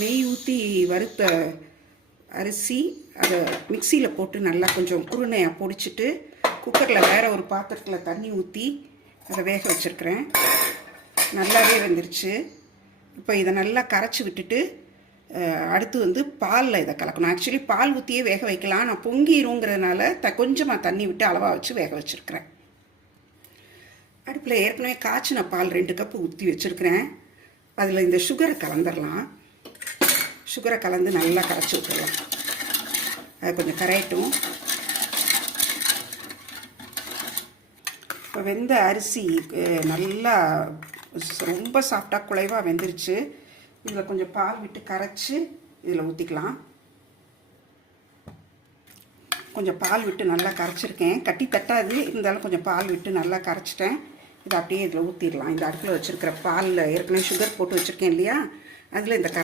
நெய் ஊற்றி வறுத்த அரிசி அதை மிக்சியில் போட்டு நல்லா கொஞ்சம் குருணையாக பொடிச்சிட்டு குக்கரில் வேறு ஒரு பாத்திரத்தில் தண்ணி ஊற்றி அதை வேக வச்சுருக்கிறேன். நல்லாவே வெந்துருச்சு. இப்போ இதை நல்லா கரைச்சி விட்டுட்டு அடுத்து வந்து பாலில் இதை கலக்கணும். ஆக்சுவலி பால் ஊற்றியே வேக வைக்கலாம். நான் பொங்கிருங்கிறதுனால கொஞ்சமாக தண்ணி விட்டு அளவாக வச்சு வேக வச்சுருக்கிறேன். அடுப்பில் ஏற்கனவே காய்ச்சின பால் 2 கப்பு ஊற்றி வச்சுருக்கிறேன். அதில் இந்த சுகரை கலந்துடலாம். சுகரை கலந்து நல்லா கரைச்சி விட்டுடலாம். அது கொஞ்சம் கரையட்டும். இப்போ வெந்த அரிசி நல்லா ரொம்ப சாஃப்டாக குழைவாக வெந்துருச்சு. இதில் கொஞ்சம் பால் விட்டு கரைச்சி இதில் ஊற்றிக்கலாம். கொஞ்சம் பால் விட்டு நல்லா கரைச்சிருக்கேன். கட்டி தட்டாது, இருந்தாலும் கொஞ்சம் பால் விட்டு நல்லா கரைச்சிட்டேன். இதை அப்படியே இதில் ஊற்றிடலாம். இந்த அடுப்பில் வச்சுருக்கிற பாலில் ஏற்கனவே சுகர் போட்டு வச்சுருக்கேன் இல்லையா, அதில் இந்த